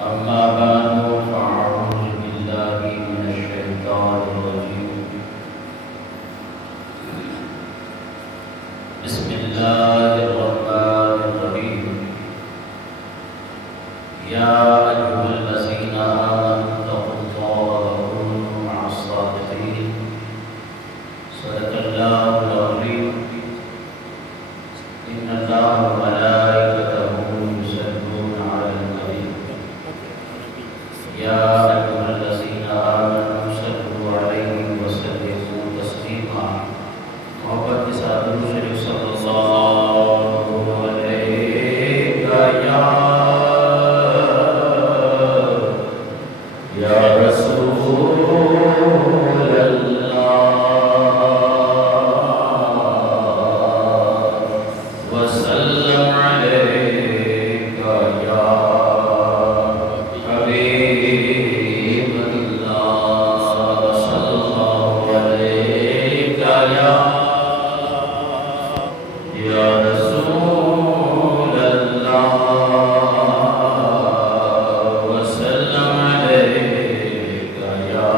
أما بعد فأعوذ بالله من الشيطان الرجيم بسم الله الرحمن الرحيم يا أيها الذين آمنوا اتقوا الله وكونوا مع الصادقين صدق الله العظيم إن الله وملائكته يصلون على النبي يا أيها الذين آمنوا صلوا عليه وسلموا تسليما محبت کے ساتھ درود شریف صلی اللہ علیہ یا رسول اللہ وسلم علیک یا حبیب اللہ صلی اللہ علیک یا رسول اللہ وسلم علیک یا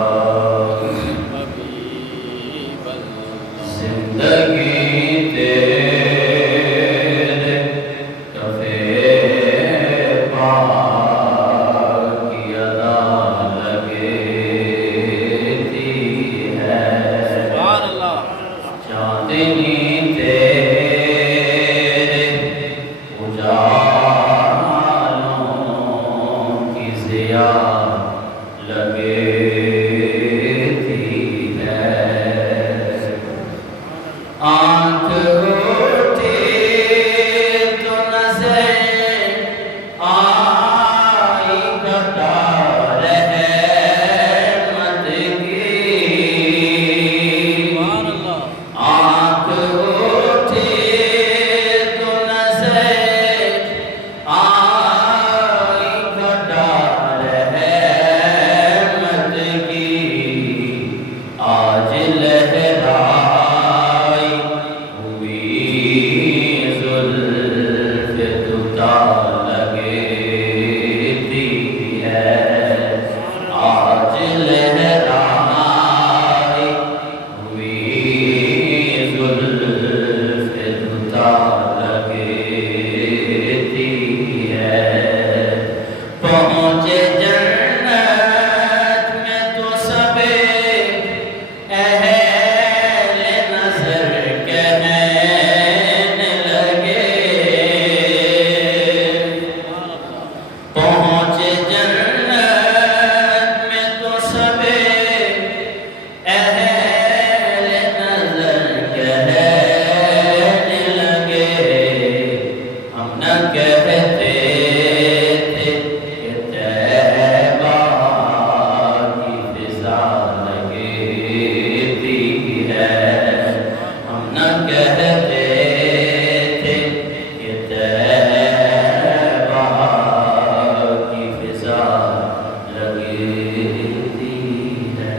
حبیب اللہ زندگی تیرے کفے پا کی ادا لگتی ہے سبحان اللہ چاندنی تیرے اجالوں کی ضیا لگتی ہے آنکھ اٹھی تو نظر آئی قطار رحمت کی آنکھ اٹھی تو نظر آئی قطار رحمت کی آج لہرائی ہوئی زلف دوتا لگتی ہے آج لہرائی ہوئی زلف دوتا لگتی ہے پہنچے جنت میں تو سبے اہل نظر کہنے لگے پہنچے جنت میں تو سبے اہل نظر کہنے لگے ہم نہ کہتے تھے کہ طیبہ کی فضا لگتی ہے ہم نہ کہتے تھے کہ طیبہ کی فضا لگتی ہے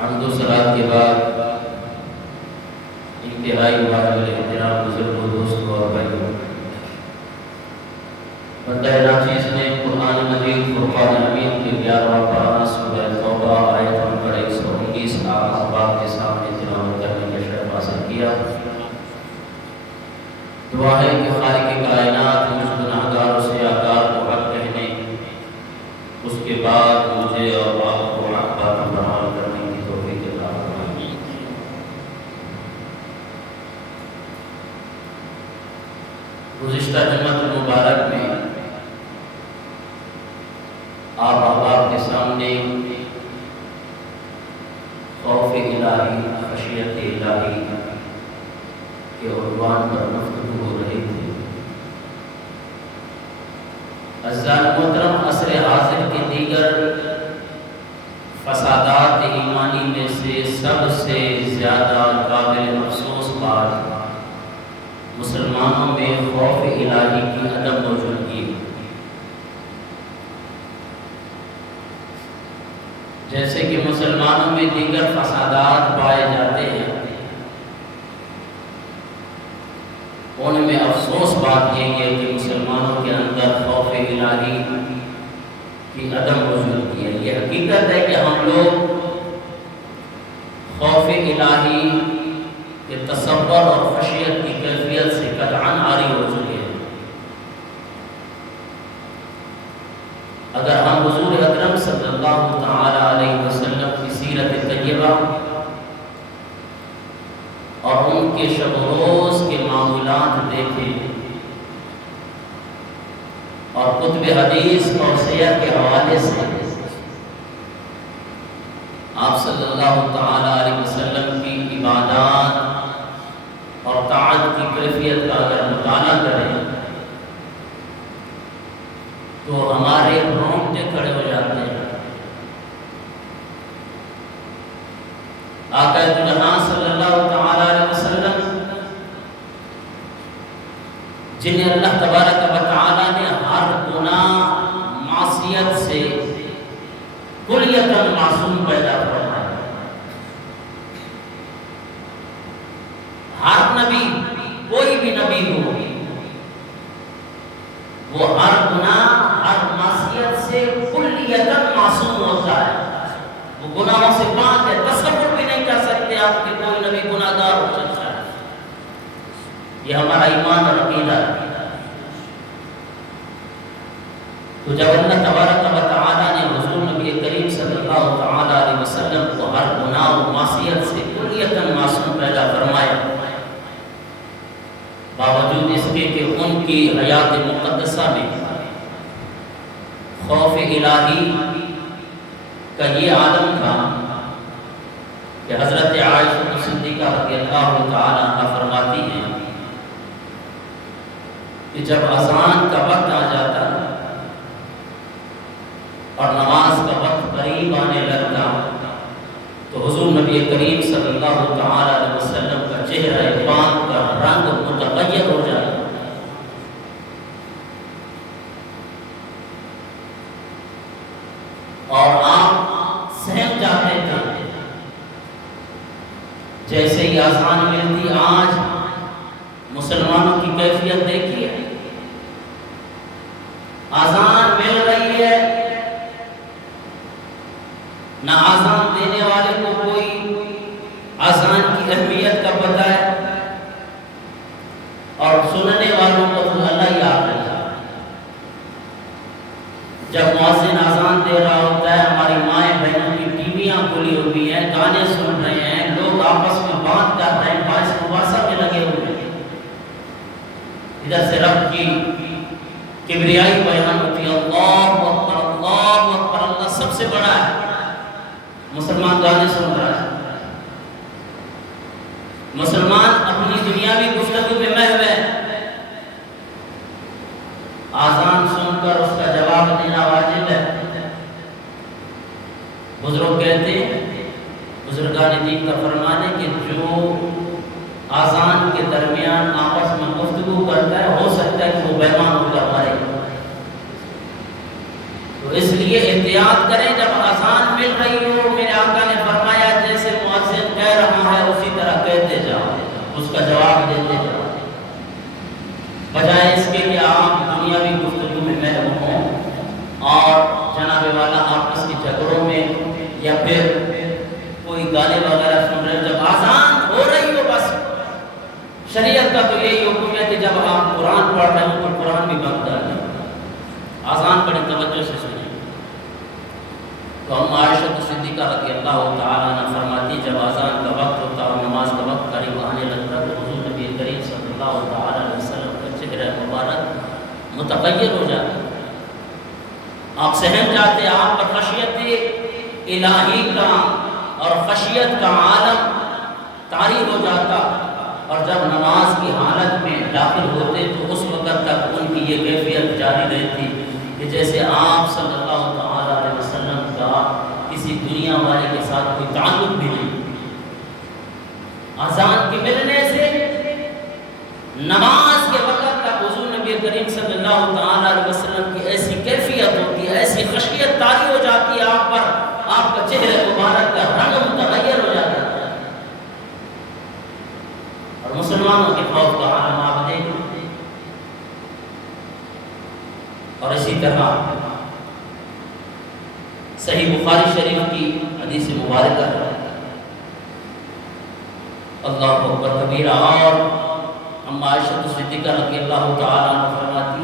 حمد و صلات کے بعد انتہائی واجب احترام بزرگوں دوستوں اور بھائیوں بندہ ناچیز نے قرآن مجید فرقان حمید کے 11واں پارہ سورہ توبہ آیت نمبر 119 آپ احباب کے سامنے تلاوت کرنے کا شرف حاصل کیا دعا ہے کہ خالق کائنات مجھ گناہگاروں سے آگار کو حق کہنے اس کے بعد مجھے اور آپ کو حق بات عمل کرنے کی توفیق عطا فرمائے گزشتہ جمعہ المبارک میں آپ احباب کے سامنے خوف الہی خشیت الہی کے عنوان پر گفتگو ہو رہی تھی عزیزان محترم عصر حاضر کے دیگر فسادات ایمانی میں سے سب سے زیادہ قابل افسوس بات مسلمانوں میں خوف الہی کی عدم موجودگی ہے جیسے کہ مسلمانوں میں دیگر فسادات پائے جاتے ہیں ان میں افسوس بات یہی ہے کہ مسلمانوں کے اندر خوف الہی کی عدم موجودگی ہے۔ یہ حقیقت ہے کہ ہم لوگ خوف الہی کے تصور اور خشیت کی کیفیت سے قطعاً عاری ہو چکے ہیں۔ اگر ہم حضور اکرم صلی اللہ تعالی علیہ وسلم کی سیرت طیبہ اور ان کے شب و روز کے معمولات دیکھیں اور کتب حدیث اور سیر کے حوالے سے آپ صلی اللہ تعالی علیہ وسلم کی عبادات اور طاعت کی کیفیت کا اگر مطالعہ کریں تو ہمارے رونگٹے کھڑے ہو جاتے ہیں۔ آقا جہاں صلی اللہ تعالی علیہ وسلم جنہیں اللہ تبارک و تعالی نے ہر گناہ معصیت سے کلیتاً معصوم پیدا فرمایا۔ ہر نبی، کوئی بھی نبی ہو، وہ ہر گناہ، ہر معصیت سے کلیتاً معصوم ہوتا ہے۔ وہ گناہوں سے پاک ہے، تصور بھی نہیں کر سکتے آپ کہ کوئی نبی گناہ گار ہو سکتا ہے۔ یہ ہمارا ایمان اور عقیدہ ہے۔ تو جب اللہ تبارک و تعالی نے حضور نبی کریم صلی اللہ تعالی علیہ وسلم کو ہر گناہ و معصیت سے کلیتاً معصوم پیدا فرمایا، باوجود اس کے کہ ان کی حیات مقدسہ میں خوف الہی کا یہ عالم تھا کہ حضرت عائشہ صدیقہ رضی اللہ تعالی عنہا فرماتی ہیں کہ جب اذان کا وقت آ جاتا اور نماز کا وقت قریب آنے لگتا تو حضور نبی کریم صلی اللہ تعالی علیہ وسلم کا چہرہ پاک کا رنگ متغیر ہو جاتا اور آپ سہم جاتے تھے۔ جیسے ہی آسان ملتی، آج مسلمانوں کی کیفیت دیکھیے، آزان مل رہی ہے، نہ آزان دینے والے کو کوئی آزان کی اہمیت کا پتہ ہے اور سننے والوں کو تو اللہ ہی آپ رہا۔ جب مؤذن آزان دے رہا ہوتا ہے، ہماری مائیں بہنوں کی ٹی ویاں کھلی ہوئی ہیں، گانے سن رہے ہیں، لوگ آپس میں بات کر رہے ہیں، باعث مباحثہ میں لگے ہوئے ہیں، ادھر سے رب کی کبریائی بیان ہوتی ہے، اللہ اکبر، اللہ اکبر، اللہ سب سے بڑا ہے، مسلمان گانے سن رہا ہے، مسلمان اپنی دنیاوی گفتگو میں محو ہے، آزان سن کر اس کا جواب دینا واجب ہے۔ بزرگ کہتے ہیں، بزرگان دین کا فرمان ہے کہ جو آزان کے درمیان آپس میں گفتگو کرتا ہے، ہو سکتا ہے کہ وہ بیمان ہو کر مرے۔ تو اس لیے احتیاط کریں، جب آزان مل رہی ہو، میرے آقا نے فرمایا جیسے مؤذن کہہ رہا ہے اسی طرح کہتے جاؤ، اس کا جواب دیتے جاؤ، بجائے اس کے کہ آپ دنیاوی گفتگو میں محو ہوں اور جناب والا آپس کے جھگڑوں میں یا پھر کوئی گانے وغیرہ سن رہے ہیں۔ جب آزان ہو رہی ہو، بس شریعت کا تو یہی حکم ہے کہ جب آپ قرآن پڑھ رہے ہو تو قرآن بھی بند کر دیں، آزان بڑی توجہ سے سنیں۔ تو ہم عائشہ صدیقہ رضی اللہ تعالیٰ عنہ فرماتی، جب آزان کا وقت ہوتا اور نماز کا وقت قریب آنے لگتا تو حضور نبی کریم صلی اللہ تعالیٰ علیہ وسلم کا چہرہ مبارک متغیر ہو جاتا، آپ سہم جاتے، آپ پر خشیت الہی کا اور خشیت کا عالم طاری ہو جاتا، اور جب نماز کی حالت میں داخل ہوتے تو اس وقت تک ان کی یہ کیفیت جاری رہتی کہ جیسے آپ صلی اللہ تعالی علیہ وسلم کا کسی دنیا والے کے ساتھ کوئی تعلق بھی نہیں۔ اذان کے ملنے سے نماز کے وقت تک حضور نبی کریم صلی اللہ تعالی علیہ وسلم کی ایسی کیفیت ہوتی ہے، ایسی خشیت طاری ہو جاتی ہے آپ پر، آپ کا چہرہ مبارک کا رنگ متغیر ہو جاتا ہے۔ اور مسلمانوں کے خوف کا عالم آپ دیکھیں، اور اسی طرح صحیح بخاری شریف کی حدیث مبارکہ ہے، اللہ اکبر کبیرہ، اور اما عائشہ صدیقہ رضی اللہ تعالیٰ عنہ فرماتی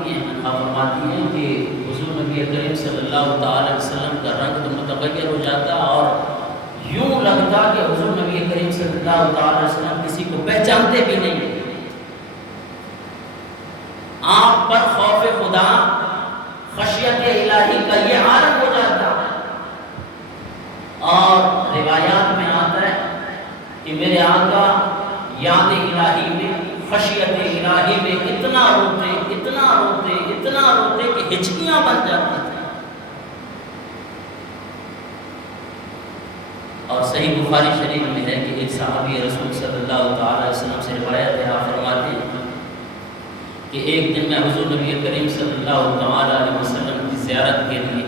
ہیں کہ حضور نبی کریم صلی اللہ تعالیٰ علیہ وسلم کا رنگ تو متغیر ہو جاتا اور یوں لگتا کہ حضور نبی کریم صلی اللہ تعالیٰ علیہ وسلم کسی کو پہچانتے بھی نہیں، آپ پر خوف خدا خشیت الہی کا یہ عالم ہو جاتا۔ اور روایات میں آتا ہے کہ میرے آقا یاد الہی میں خشیت الہی میں اتنا روتے کہ ہچکیاں بن جاتی تھیں۔ اور صحیح بخاری شریف میں ہے کہ ایک صحابی رسول صلی اللہ تعالی علیہ وسلم سے روایت ہے، آپ فرماتے ہیں کہ ایک دن میں حضور نبی کریم صلی اللہ تعالی علیہ وسلم کی زیارت کے لیے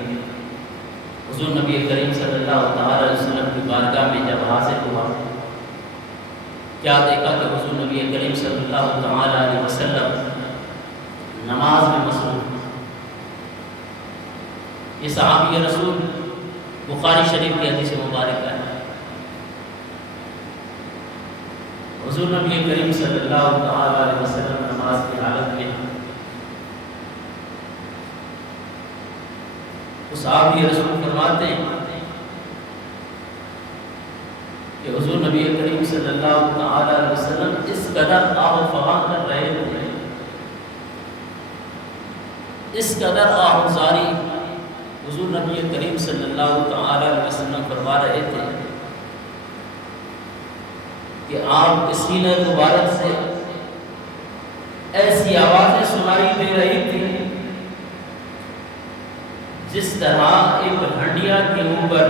حضور نبی کریم صلی اللہ تعالی علیہ وسلم کی بارگاہ میں جب حاضر ہوا، کیا دیکھا کہ حضور نبی کریم صلی اللہ تعالی علیہ وسلم نماز میں مصروف۔ یہ صحابی رسول بخاری شریف کی حدیث مبارکہ ہے۔ حضور نبی کریم صلی اللہ تعالی علیہ وسلم نماز کی حالت میں، اس صحابی رسول فرماتے ہیں کہ حضور نبی کریم صلی اللہ تعالی علیہ وسلم اس قدر آہ و فغاں کر رہے تھے، اس قدر آہ و زاری حضور نبی کریم صلی اللہ تعالی علیہ وسلم فرما رہے تھے کہ آپ کے سینہ مبارک سے ایسی آوازیں سنائی دے رہی تھی جس طرح ایک ہنڈیا کے اوپر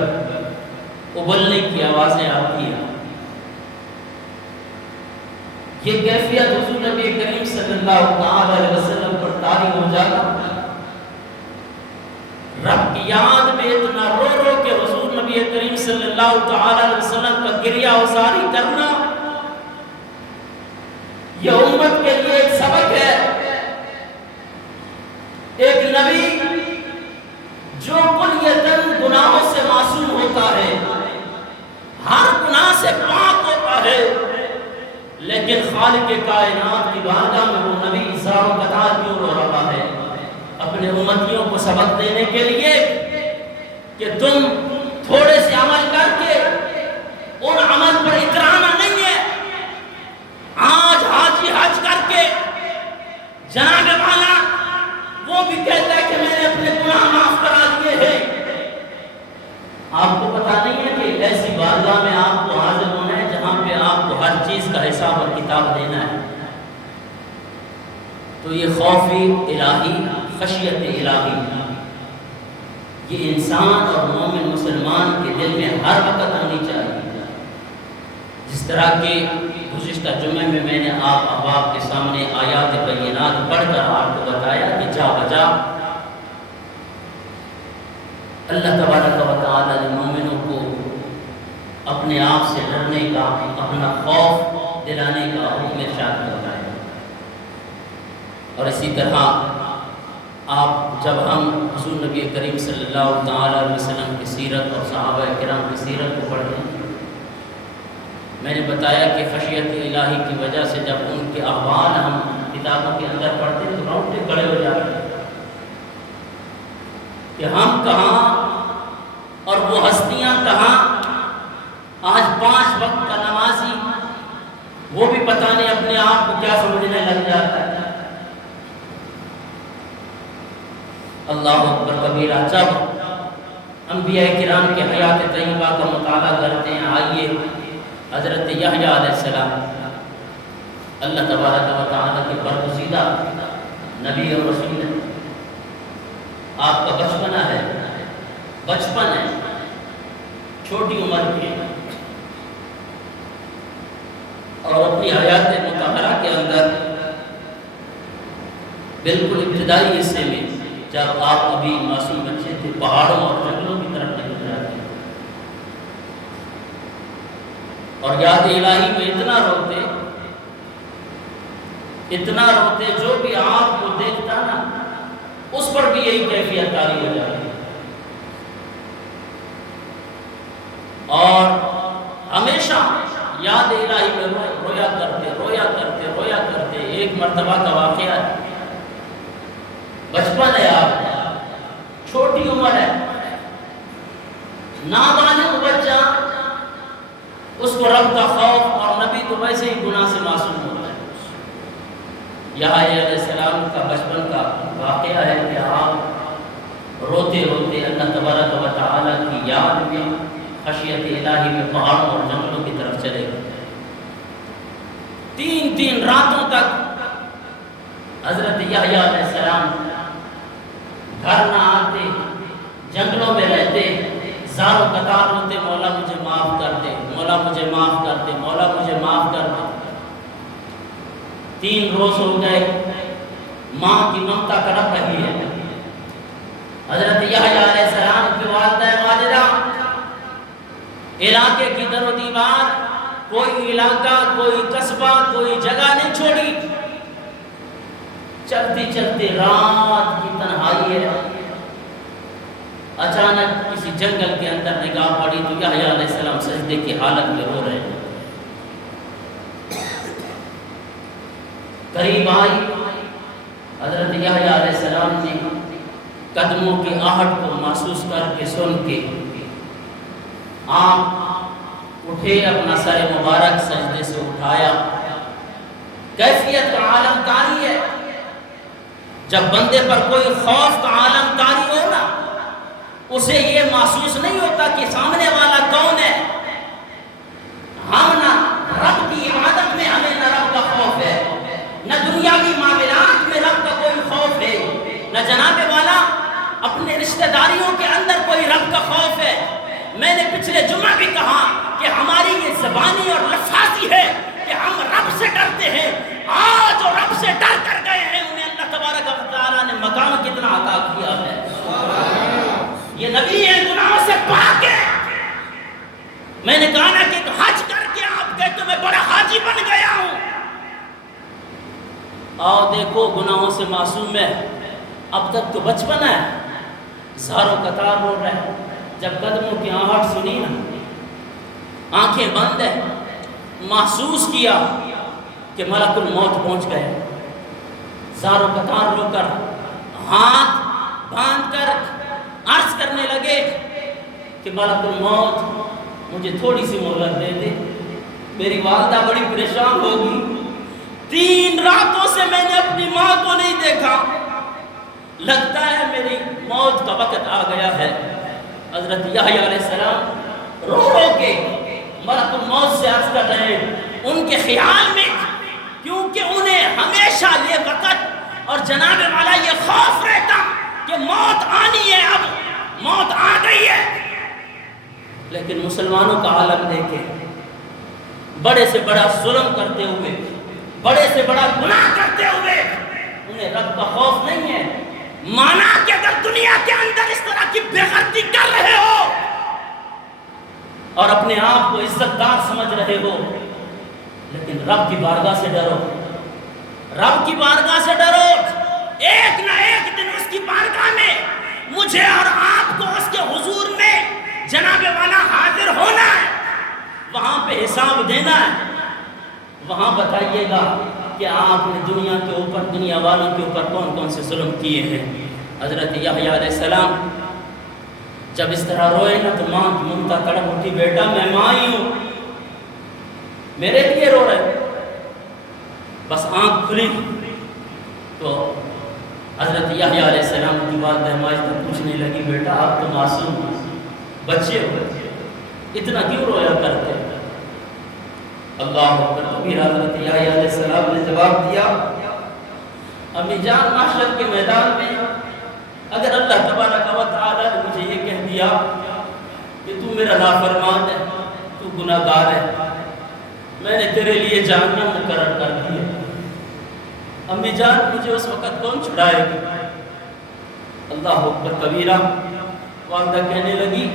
ابلنے کی آوازیں آتی ہیں۔ یہ کیفیت حضور نبی کریم صلی اللہ تعالی علیہ وسلم پر طاری ہو جانا، رب کی یاد میں اتنا رو رو کہ حضور نبی کریم صلی اللہ تعالی علیہ وسلم کا گریہ وزاری کرنا، یہ امت کے لیے ایک سبق ہے۔ ایک نبی جو کلیتاً گناہوں سے معصوم ہوتا ہے، ہر گناہ سے پاک ہوتا ہے، لیکن خالق کائنات کی بارگاہ میں وہ نبی زار و قطار کیوں رو رہا ہے؟ اپنے امتیوں کو سبق دینے کے لیے کہ تم تھوڑے سے عمل کر کے ان عمل پر اترانا نہیں ہے۔ آج حاجی حج کر کے جناب والا وہ بھی کہتا ہے کہ میں نے اپنے گناہ معاف کرا دیے ہیں۔ آپ کو پتا نہیں ہے کہ ایسی بارگاہ میں آپ کو حاضر ہونا ہے جہاں پہ آپ کو ہر چیز کا حساب اور کتاب دینا ہے۔ تو یہ خوف الہی، خشیت الہی، یہ انسان اور مومن مسلمان کے دل میں ہر وقت ہونی چاہیے۔ جس طرح کہ گزشتہ جمعے میں میں نے آپ احباب کے سامنے آیات بینات پڑھ کر آپ کو بتایا کہ جا بجا اللہ تبارک و تعالی نے مومنوں کو اپنے آپ سے ڈرنے کا، اپنا خوف دلانے کا حکم ارشاد کرتا ہے۔ اور اسی طرح آپ جب ہم حضور نبی کریم صلی اللہ تعالی علیہ وسلم کی سیرت اور صحابہ کرام کی سیرت کو پڑھتے ہیں، میں نے بتایا کہ خشیت الہی کی وجہ سے جب ان کے احوال ہم کتابوں کے اندر پڑھتے ہیں تو رونگٹے کھڑے ہو جاتے ہیں کہ ہم کہاں اور وہ ہستیاں کہاں۔ آج 5 وقت کا نمازی وہ بھی پتہ نہیں اپنے آپ کو کیا سمجھنے لگ جاتا ہے۔ اللہ اکبر کبیرہ۔ جب انبیاء کرام کے حیات طیبہ کا مطالعہ کرتے ہیں، آئیے حضرت یحییٰ علیہ السلام اللہ تبارک و تعالیٰ کے برگزیدہ نبی اور رسول ہیں۔ آپ کا بچپن ہے، چھوٹی عمر کے، اور اپنی حیات مطہرہ کے اندر بالکل ابتدائی حصے میں جب آپ ابھی معصوم بچے تھے، پہاڑوں اور جنگلوں کی طرف نکل جاتے ہیں اور یاد الہی میں اتنا روتے جو بھی آپ کو دیکھتا نا اس پر بھی یہی کیفیت طاری ہو جاتی ہے. اور ہمیشہ یاد الہی میں رویا کرتے رویا کرتے رویا کرتے. ایک مرتبہ کا واقعہ ہے، بچپن ہے، آپ چھوٹی عمر ہے، نابالغ بچہ، اس کو رب کا خوف، اور نبی تو ویسے ہی گناہ سے معصوم ہوتا ہے. یحییٰ علیہ السلام کا بچپن کا واقعہ ہے کہ آپ روتے روتے اللہ تبارک و تعالیٰ کی یاد میں، خشیت الہی میں پہاڑوں اور جنگلوں کی طرف چلے گئے. 3 راتوں تک حضرت یحییٰ علیہ السلام گھر نہ آتے، جنگلوں میں رہتے، زار و قطار ہوتے، مولا مجھے معاف کر دے، مولا مجھے معاف کر دے، مولا مجھے معاف کر دے. 3 روز ہو گئے، ماں کی ممتا تڑپ رہی ہے. حضرت یحییٰ علیہ السلام کی والدہ ماجدہ علاقے کی در و دیوار، کوئی علاقہ، کوئی قصبہ، کوئی جگہ نہیں چھوڑی. چلتے چلتے رات کی تنہائی ہے، اچانک کسی جنگل کے اندر نگاہ پڑی تو یحییٰ علیہ السلام سجدے کی حالت میں رو رہے ہیں. قریب آئی، حضرت یحییٰ علیہ السلام نے قدموں کی آہٹ کو محسوس کر کے، سن کے آپ اٹھے، اپنا سر مبارک سجدے سے اٹھایا. کیفیت کا عالم طاری ہے. جب بندے پر کوئی خوف کا عالم طاری ہو نا، اسے یہ محسوس نہیں ہوتا کہ سامنے والا کون ہے. ہم نہ رب کی عبادت میں ہمیں نہ رب کا خوف ہے، نہ دنیاوی معاملات میں رب کا کوئی خوف ہے، نہ جناب والا اپنے رشتہ داریوں کے اندر کوئی رب کا خوف ہے. میں نے پچھلے جمعہ بھی کہا کہ ہماری یہ زبانی اور لفاظی ہے کہ ہم رب سے ڈرتے ہیں. آج جو رب سے ڈر کر گئے ہیں انہیں اللہ تبارک و تعالیٰ نے مقام کتنا عطا کیا ہے. یہ نبی ہے، گناہوں سے پاک ہے. میں نے کہا نا کہ حج کر کے آپ کہتے میں بڑا حاجی بن گیا ہوں. آؤ دیکھو گناہوں سے معصوم ہے، اب تک تو بچپن ہے، زار و قطار رو رہا ہے. جب قدموں کی آہٹ سنی نا، آنکھیں بند ہے، محسوس کیا کہ ملک الموت پہنچ گئے. زار و قطار رو کر، ہاتھ باندھ کر عرض کرنے لگے کہ ملک الموت مجھے تھوڑی سی مہلت دے دے، میری والدہ بڑی پریشان ہوگی. 3 راتوں سے میں نے اپنی ماں کو نہیں دیکھا، لگتا ہے میری موت کا وقت آ گیا ہے. حضرت یحییٰ علیہ السلام رو رو کے ملک الموت سے عرض کر رہے ہیں. ان کے خیال میں، کیونکہ انہیں ہمیشہ یہ وقت اور جناب والا یہ خوف رہتا کہ موت آنی ہے، اب موت آ گئی ہے. لیکن مسلمانوں کا عالم دیکھیں، بڑے سے بڑا ظلم کرتے ہوئے، بڑے سے بڑا گناہ کرتے ہوئے انہیں رب کا خوف نہیں ہے. مانا کہ اگر دنیا کے اندر اس طرح کی بے غیرتی کر رہے ہو اور اپنے آپ کو عزت دار سمجھ رہے ہو، لیکن رب کی بارگاہ سے ڈرو، رب کی بارگاہ سے ڈرو. ایک نہ ایک دن اس کی بارگاہ میں مجھے اور آپ کو اس کے حضور میں جناب والا حاضر ہونا ہے، وہاں پہ حساب دینا ہے. وہاں بتائیے گا کہ آپ نے دنیا کے اوپر، دنیا والوں کے اوپر کون کون سے ظلم کیے ہیں. حضرت یحییٰ علیہ السلام جب اس طرح روئے نا تو ماں کی ممتا تڑپ اٹھی. بیٹا میں ماں ہی ہوں، میرے لیے رو رہے. بس آنکھ کھلی تو حضرت یحییٰ علیہ السلام کی والدہ ماجدہ پوچھنے لگی، بیٹا آپ تو معصوم بچے ہو، اتنا کیوں رویا کرتے؟ اللہ اکبر کبیرہ. حضرت یحییٰ علیہ السلام نے جواب دیا، امی جان معاشر کے میدان میں اگر اللہ تبارک و تعالیٰ نے مجھے یہ کہہ دیا کہ تو میرا نافرمان ہے، تو گناہ گار ہے، میں نے تیرے لیے جہنم مقرر کر دی ہے، امی جان مجھے اس وقت کون چھڑائے گی؟ اللہ اکبر کبیرہ. والدہ کہنے لگی،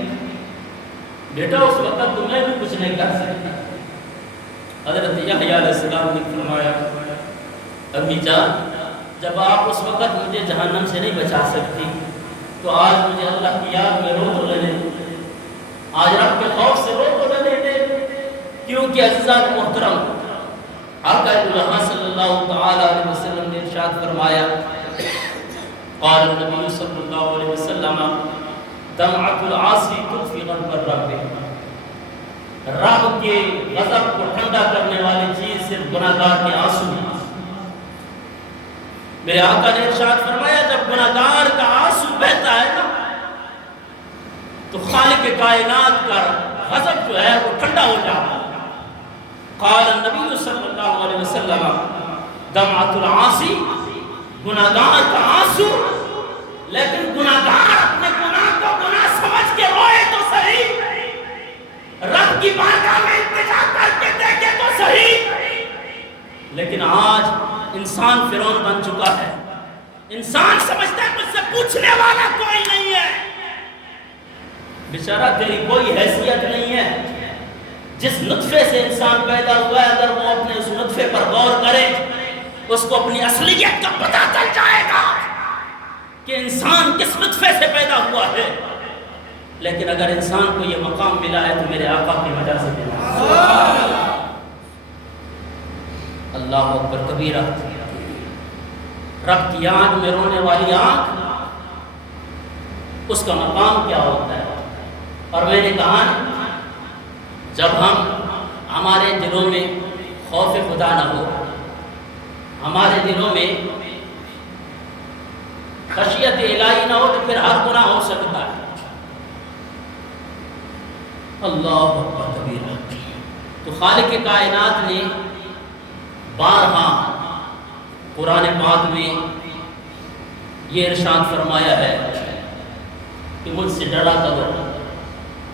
بیٹا اس وقت تو میں بھی کچھ نہیں کر سکتا. حضرت یحییٰ علیہ السلام نے فرمایا، امی جان جب آپ اس وقت مجھے جہنم سے نہیں بچا سکتی تو آج مجھے اللہ کی یاد میں رو تو لینے، آج رب کے خوف سے رو تو لینے، کیونکہ عزیزان محترم آقا الہی صلی اللہ تعالی علیہ وسلم نے ارشاد فرمایا، قال النبی صلی اللہ علیہ وسلم دمعۃ العاصی تطفی غضب الرب، رب کے غضب کو ٹھنڈا کرنے والی چیز صرف گناہگار کے آنسو ہیں۔ میرے آقا نے ارشاد فرمایا جب گناہگار کا آنسو بہتا ہے نا تو خالق کائنات کا غضب جو ہے وہ ٹھنڈا ہو جاتا ہے۔ قال النبی صلی اللہ علیہ وسلم دمعۃ العاصی، گناہگار کا آنسو، لیکن گناہگار اپنے گناہ کو گناہ سمجھ کے روئے تو صحیح، رب کی بارگاہ میں التجا کر کے دیکھے تو صحیح، لیکن آج انسان فرعون بن چکا ہے، انسان سمجھتا ہے مجھ سے پوچھنے والا کوئی نہیں ہے، بیچارہ تیری کوئی حیثیت نہیں ہے۔ جس نطفے سے انسان پیدا ہوا ہے اگر وہ اپنے اس نطفے پر غور کرے اس کو اپنی اصلیت کا پتہ چل جائے گا کہ انسان کس نطفے سے پیدا ہوا ہے، لیکن اگر انسان کو یہ مقام ملا ہے تو میرے آقا کی وجہ سے ملا۔ اللہ اکبر کبیرہ، رب کی آنکھ میں رونے والی آنکھ، اس کا مقام کیا ہوتا ہے۔ اور میں نے کہا جب ہمارے دلوں میں خوف خدا نہ ہو، ہمارے دلوں میں خشیت الہی نہ ہو تو پھر ہر گناہ ہو سکتا ہے۔ اللہ اکبر کبیرہ، تو خالق کائنات نے بارہا قرآن پاک میں یہ ارشاد فرمایا ہے کہ مجھ سے ڈرا کرو،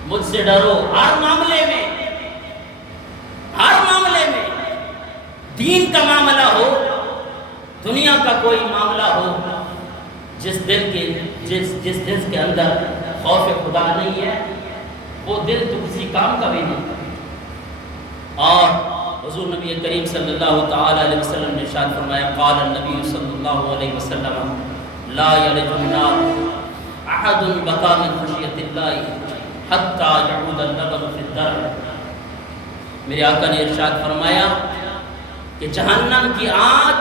مجھ سے ڈرو ہر معاملے میں، ہر معاملے میں، دین کا معاملہ ہو، دنیا کا کوئی معاملہ ہو، جس دل کے اندر خوف خدا نہیں ہے وہ دل تو کسی کام کا بھی نہیں۔ اور حضور نبی کریم صلی اللہ تعالی علیہ وسلم نے ارشاد فرمایا، قال النبی صلی اللہ علیہ وسلم لا یلج النار احد بکا من خشیت اللہ حتی یعود اللبن فی الدرع۔ میرے آقا نے ارشاد فرمایا کہ جہنم کی آگ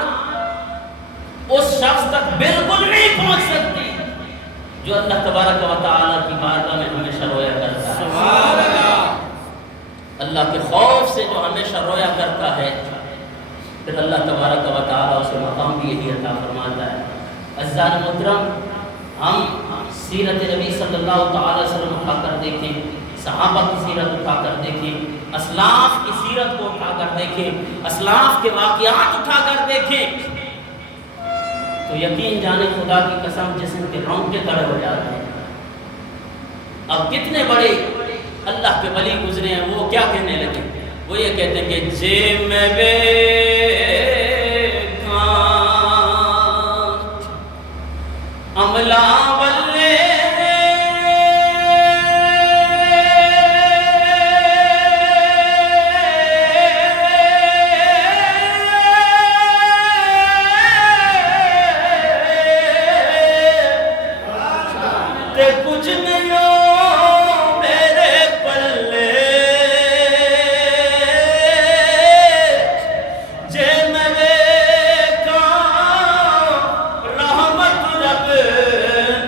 اس شخص تک بالکل نہیں پہنچ سکتی جو اللہ تبارک و تعالیٰ کی بارگاہ میں ہمیشہ رویا کرتا ہے، سبحان اللہ، اللہ کے خوف سے جو ہمیشہ رویا کرتا ہے، پھر اللہ تبارک و تعالیٰ اسے مقام بھی یہی عطا فرماتا ہے۔ عزیزان محترم، ہم سیرت نبی صلی اللہ تعالی وسلم اٹھا کر دیکھیں، صحابہ کی سیرت اٹھا کر دیکھیں، اسلاف کی سیرت کو اٹھا کر دیکھیں، اسلاف کے واقعات اٹھا کر دیکھیں، تو یقین جانے خدا کی قسم جسم کے رونگٹے کھڑے ہو جاتے ہیں۔ اب کتنے بڑے اللہ کے ولی گزرے ہیں، وہ کیا کہنے لگے، وہ یہ کہتے ہیں کہ جے میں بے عملہ والے تے کچھ نہیں ہو میرے پلے، جے میں ویکھاں رحمت رب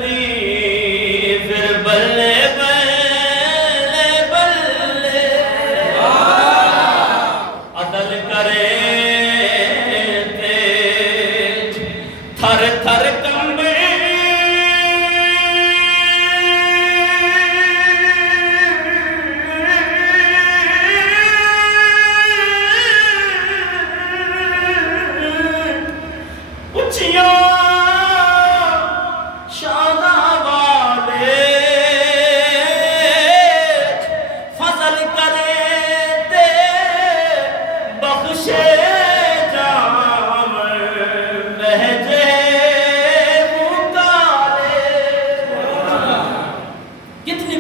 دی، پھر بلے بلے بلے عدل کرے تے تھر تھر کمبے،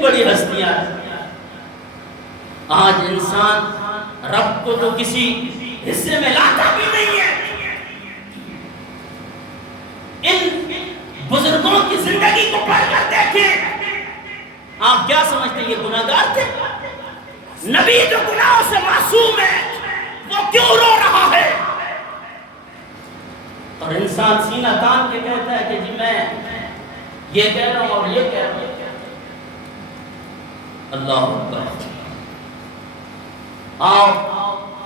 بڑی ہستیاں۔ آج انسان رب کو تو کسی حصے میں لاتا بھی نہیں ہے، بزرگوں کی زندگی کو پڑھ کر دیکھیں، آپ کیا سمجھتے ہیں یہ گناہگار تھے؟ نبی جو گناہوں سے معصوم ہے وہ کیوں رو رہا ہے؟ اور انسان سینہ تان کے کہتا ہے کہ جی میں یہ کہہ رہا ہوں اور یہ کہہ رہا ہوں۔ اللہ اکبر۔ آؤ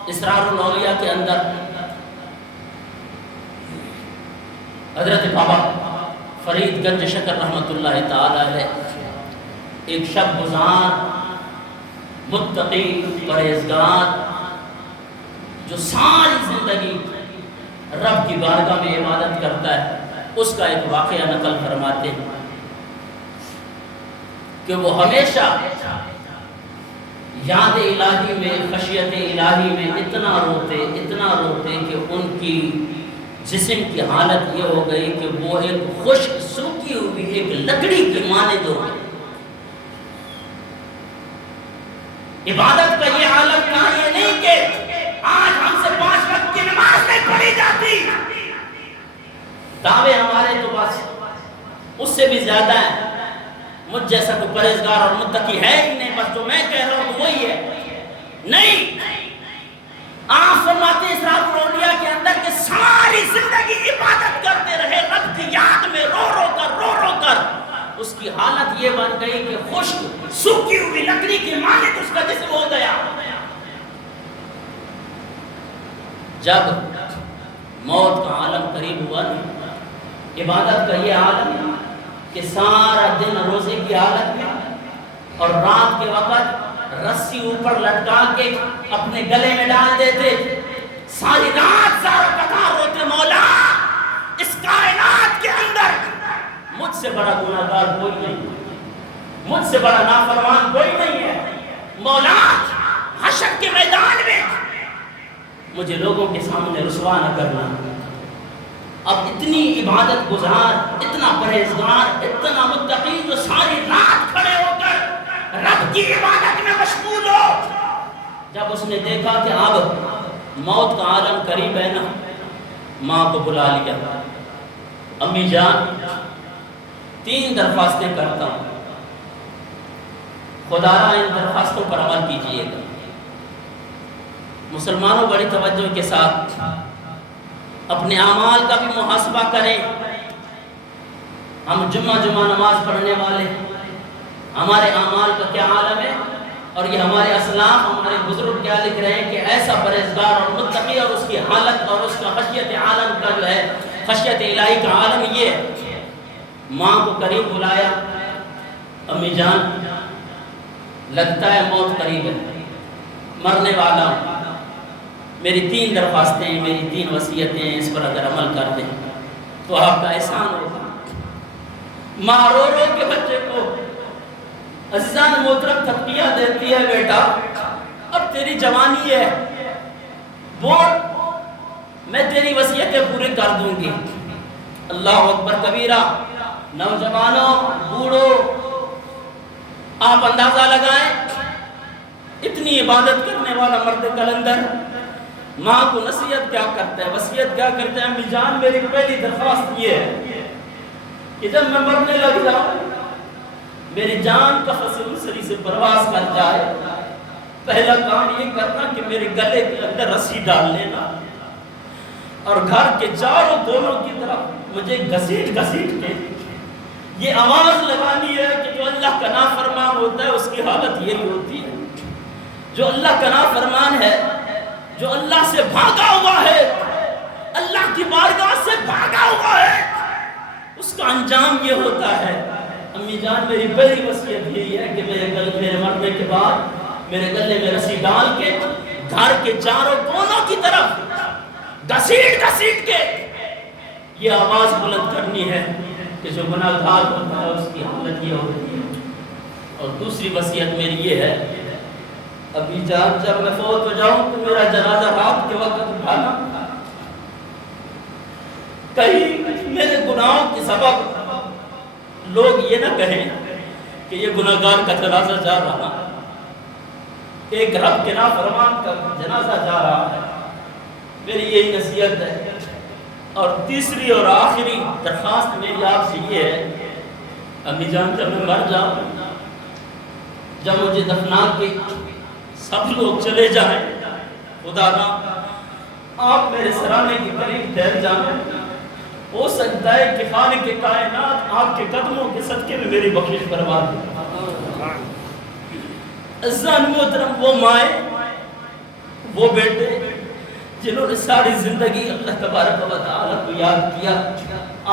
اسرار الاولیاء کے اندر حضرت بابا فرید گنج شکر رحمت اللہ تعالی علیہ ایک شب گزار متقی پرہیزگار جو ساری زندگی رب کی بارگاہ میں عبادت کرتا ہے، اس کا ایک واقعہ نقل فرماتے ہیں کہ وہ ہمیشہ یاد الہی میں، خشیت الہی میں اتنا روتے کہ ان کی جسم کی حالت یہ ہو گئی کہ وہ ایک خشک سوکھی ہوئی ایک لکڑی کی مانند ہو گئی۔ عبادت کا یہ حالت کہاں، یہ نہیں کہ آج ہم سے 5 وقت کی نماز نہیں پڑھی جاتی، دعوے ہمارے تو بس اس سے بھی زیادہ ہے، مجھ جیسا کوئی پرہیزگار اور متقی ہے ہی نہیں، بس جو میں کہہ رہا ہوں تو وہی ہے۔ نہیں، آپ فرماتے ہیں اسرار الاولیاء کے اندر کہ ساری زندگی عبادت کرتے رہے رب کی یاد میں، رو رو کر اس کی حالت یہ بن گئی کہ خشک سوکھی ہوئی لکڑی کی مانند اس کا جسم ہو گیا۔ جب موت کا عالم قریب ہوا نا، عبادت کا یہ عالم کہ سارا دن روزے کی حالت میں اور رات کے وقت رسی اوپر لٹکا کے اپنے گلے میں ڈال دیتے، ساری رات سارا قطار روتے، مولا اس کائنات کے اندر مجھ سے بڑا گناہگار کوئی نہیں، مجھ سے بڑا نافرمان کوئی نہیں ہے، مولا حشر کے میدان میں مجھے لوگوں کے سامنے رسوا نہ کرنا۔ اب اتنی عبادت گزار، اتنا پرہیزگار، اتنا متقی جو ساری رات کھڑے ہو کر رب کی عبادت میں مشغول ہو، جب اس نے دیکھا کہ اب موت کا عالم قریب ہے نا، ماں کو بلا لیا، امی جان 3 درخواستیں کرتا ہوں، خدا را ان درخواستوں پر عمل کیجئے گا۔ مسلمانوں بڑی توجہ کے ساتھ اپنے اعمال کا بھی محاسبہ کریں۔ ہم جمعہ نماز پڑھنے والے، ہمارے اعمال کا کیا عالم ہے، اور یہ ہمارے اسلاف، ہمارے بزرگ کیا لکھ رہے ہیں کہ ایسا پرہیزگار اور متقی اور اس کی حالت اور اس کا خشیت عالم کا جو ہے، خشیت الہی کا عالم یہ ہے۔ ماں کو قریب بلایا، امی جان لگتا ہے موت قریب ہے، مرنے والا ہوں، میری 3 درخواستیں ہیں، میری 3 وصیتیں ہیں، اس پر اگر عمل کر دیں تو آپ کا احسان ہوگا۔ ماں رو کے بچے کو عزیزان محترم تھپکیہ دیتی ہے، بیٹا اب تیری جوانی ہے، بول میں تیری وصیتیں پورے کر دوں گی۔ اللہ اکبر کبیرہ۔ نوجوانوں، بوڑھو، آپ اندازہ لگائیں اتنی عبادت کرنے والا مرد کلندر ماں کو نصیحت کیا کرتا ہے، وصیت کیا کرتا ہے؟ امی جان میری پہلی درخواست یہ ہے کہ جب میں مرنے لگ جاؤں، میری جان قفس انصری سے پرواز کر جائے، پہلا کام یہ کرنا کہ میرے گلے کے اندر رسی ڈال لینا اور گھر کے چاروں دونوں کی طرف مجھے گھسیٹ کے یہ آواز لگانی ہے کہ جو اللہ کا نافرمان ہوتا ہے اس کی حالت یہی ہوتی ہے، جو اللہ کا نافرمان ہے، جو اللہ سے بھاگا ہوا ہے، اللہ کی بارگاہ سے بھاگا ہوا ہے، اس کا انجام یہ ہوتا ہے۔ امی جان میری پہلی وصیت یہی ہے کہ میرے مرنے کے بعد میرے گلے میں رسی ڈال کے گھر کے چاروں کونوں کی طرف گھسیٹ کے یہ آواز بلند کرنی ہے کہ جو گناہگار ہوتا ہے اس کی حالت یہ ہوتی ہے۔ اور دوسری وصیت میری یہ ہے، ابھی جان جب میں فوت ہو جاؤں تو میرا جنازہ رات کے وقت اٹھانا، کہیں میرے گناہوں کے سبب لوگ یہ نہ کہیں کہ یہ گناہگار کا جنازہ جا رہا ہے، ایک رب کے نافرمان کا جنازہ جا رہا ہے۔ میری یہی نصیحت ہے اور تیسری اور آخری درخواست میری آپ سے یہ ہے، امی جان جب میں مر جاؤں، جب مجھے دفنا کے سب لوگ چلے جائیں، خدا نہ آپ میرے سرانے کے قریب ٹھہر جائیں، ہو سکتا ہے کہ خالق کائنات آپ کے قدموں کے صدقے میں میری بخشش کروا دے۔ عزیزان محترم، وہ مائیں، وہ بیٹے جنہوں نے ساری زندگی اللہ تبارک و تعالیٰ کو یاد کیا،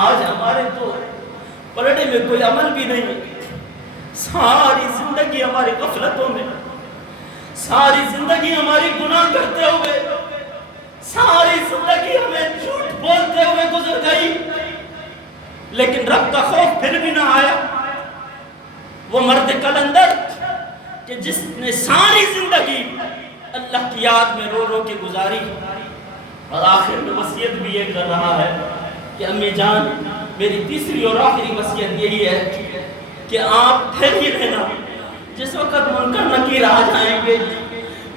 آج ہمارے تو پلڑے میں کوئی عمل بھی نہیں، ساری زندگی ہماری غفلتوں میں، ساری زندگی ہماری گناہ کرتے ہوئے، ساری زندگی ہمیں جھوٹ بولتے ہوئے گزر گئی، لیکن رب کا خوف پھر بھی نہ آیا۔ وہ مرد کلندر کہ جس نے ساری زندگی اللہ کی یاد میں رو رو کے گزاری، اور آخر میں وصیت بھی یہ کر رہا ہے کہ امی جان میری تیسری اور آخری وصیت یہی ہے کہ آپ پھر ہی رہنا، جس وقت منکر نکیر آ جائیں گے،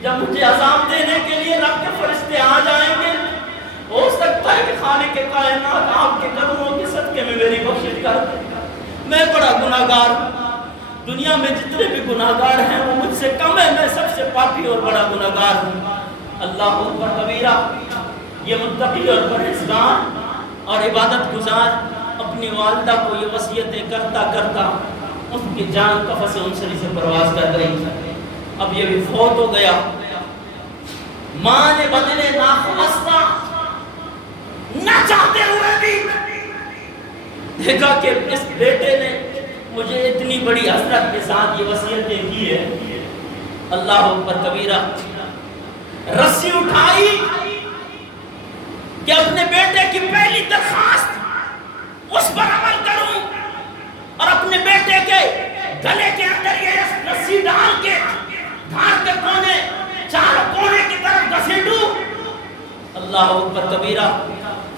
جب مجھے عذاب دینے کے لیے رب کے فرشتے آ جائیں گے، ہو سکتا ہے کہ خالق کائنات آپ کے قدموں کے صدقے میں میری بخشش کر دے۔ میں بڑا گناہگار ہوں، دنیا میں جتنے بھی گناہگار ہیں وہ مجھ سے کم ہے، میں سب سے پاپی اور بڑا گناہگار ہوں۔ اللہ اکبر کبیرہ۔ یہ متقی اور پرہیزگار اور عبادت گزار اپنی والدہ کو یہ وصیتیں کرتا کرتا ان کی جان قفس انسری سے پرواز کر گئی۔ اب یہ بھی فوت ہو گیا۔ ماں نے بدلے ناخواستہ نہ چاہتے ہوئے بھی دیکھا کہ اس بیٹے نے مجھے اتنی بڑی حسرت کے ساتھ یہ وصیتیں کی ہے۔ اللہ اکبر کبیرہ۔ رسی اٹھائی کہ اپنے بیٹے کی پہلی درخواست اس پر عمل کروں اور اپنے بیٹے کے گلے کے اندر یہ رسی ڈال کے دھار کے کونے چاروں کونے کی طرف گھسیٹوں۔ اللہ اکبر کبیرہ۔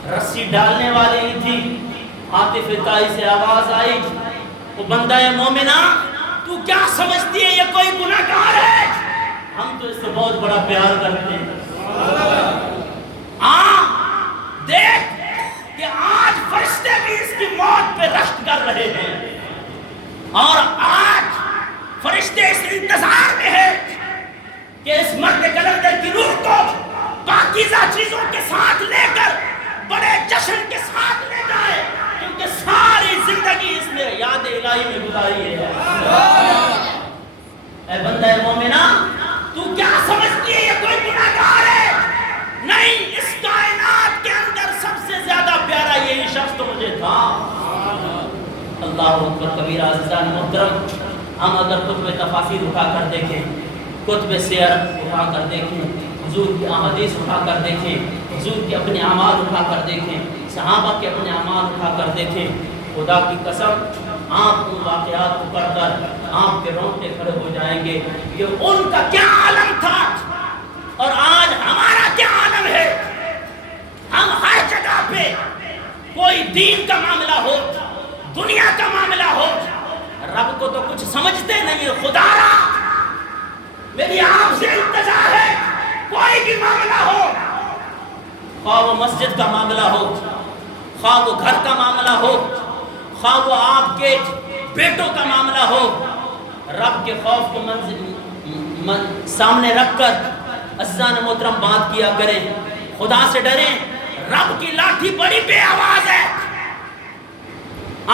رسی ڈالنے والے ہی تھی، عاطف تائی سے آواز آئی، وہ بندہ مومنہ تو کیا سمجھتی ہے یہ کوئی گناہگار ہے؟ ہم تو اس سے بہت بڑا پیار کرتے ہیں۔ دیکھ کہ آج فرشتے بھی اس کی موت پہ رشک کر رہے ہیں، اور آج فرشتے اس انتظار میں ہیں کہ اس مرد کلندر کی روح کو پاکیزہ چیزوں کے ساتھ لے کر بڑے جشن کے ساتھ لے جائے، کیونکہ ساری زندگی اس نے یاد الہی میں گزاری ہے۔ اے بندہ مومنہ تو کیا سمجھتی ہے یہ کوئی گناہگار ہے؟ نہیں، اس کائنات کے اندر سب سے زیادہ پیارا یہی شخص تو مجھے تھا۔ اللہ اکبر کبیرہ۔ عزیزان محترم، ہم اگر کتب تفاسیر اٹھا کر دیکھیں، کتب سیر اٹھا کر دیکھیں، حضور کی احادیث اٹھا کر دیکھیں، حضور کے اپنے اعمال اٹھا کر دیکھیں، صحابہ کے اپنے اعمال اٹھا کر دیکھیں، خدا کی قسم آپ ان واقعات کو پڑھ کر آپ کے رونگٹے کھڑے ہو جائیں گے کہ ان کا کیا عالم تھا اور آج ہمارا کیا عالم ہے۔ ہم ہر جگہ پہ کوئی دین کا معاملہ ہو، دنیا کا معاملہ ہو، رب کو تو کچھ سمجھتے نہیں۔ خدا را میری آپ سے التجا ہے، کوئی بھی معاملہ ہو، خواہ وہ مسجد کا معاملہ ہو، خواہ وہ گھر کا معاملہ ہو، خواہ وہ آپ کے بیٹوں کا معاملہ ہو، رب کے خوف کو سامنے رکھ کر عزیزان محترم بات کیا کریں، خدا سے ڈریں۔ رب کی لاٹھی بڑی بے آواز ہے۔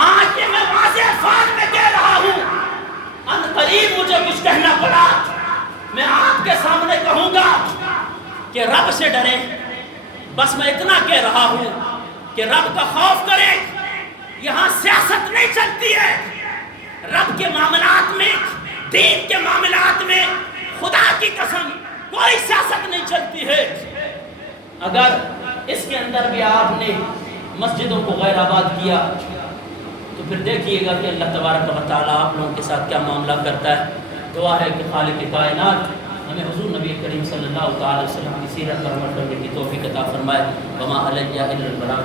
آج یہ میں واضح الفاظ میں کہہ رہا ہوں، ان قریب مجھے کچھ کہنا پڑا، میں آپ کے سامنے کہوں گا کہ رب سے ڈریں۔ بس میں اتنا کہہ رہا ہوں کہ رب کا خوف کریں۔ یہاں سیاست نہیں چلتی ہے، رب کے معاملات میں، دین کے معاملات میں خدا کی قسم کوئی سیاست نہیں چلتی ہے۔ اگر اس کے اندر بھی آپ نے مسجدوں کو غیر آباد کیا تو پھر دیکھیے گا کہ اللہ تبارک و تعالیٰ آپ لوگوں کے ساتھ کیا معاملہ کرتا ہے۔ دعا ہے کہ خالق کائنات ہمیں حضور نبی کریم صلی اللہ تعالی وسلم کی سیرت پر عمل کرنے کی توفیق عطا فرمائے۔ وما علیہ الا البلاغ۔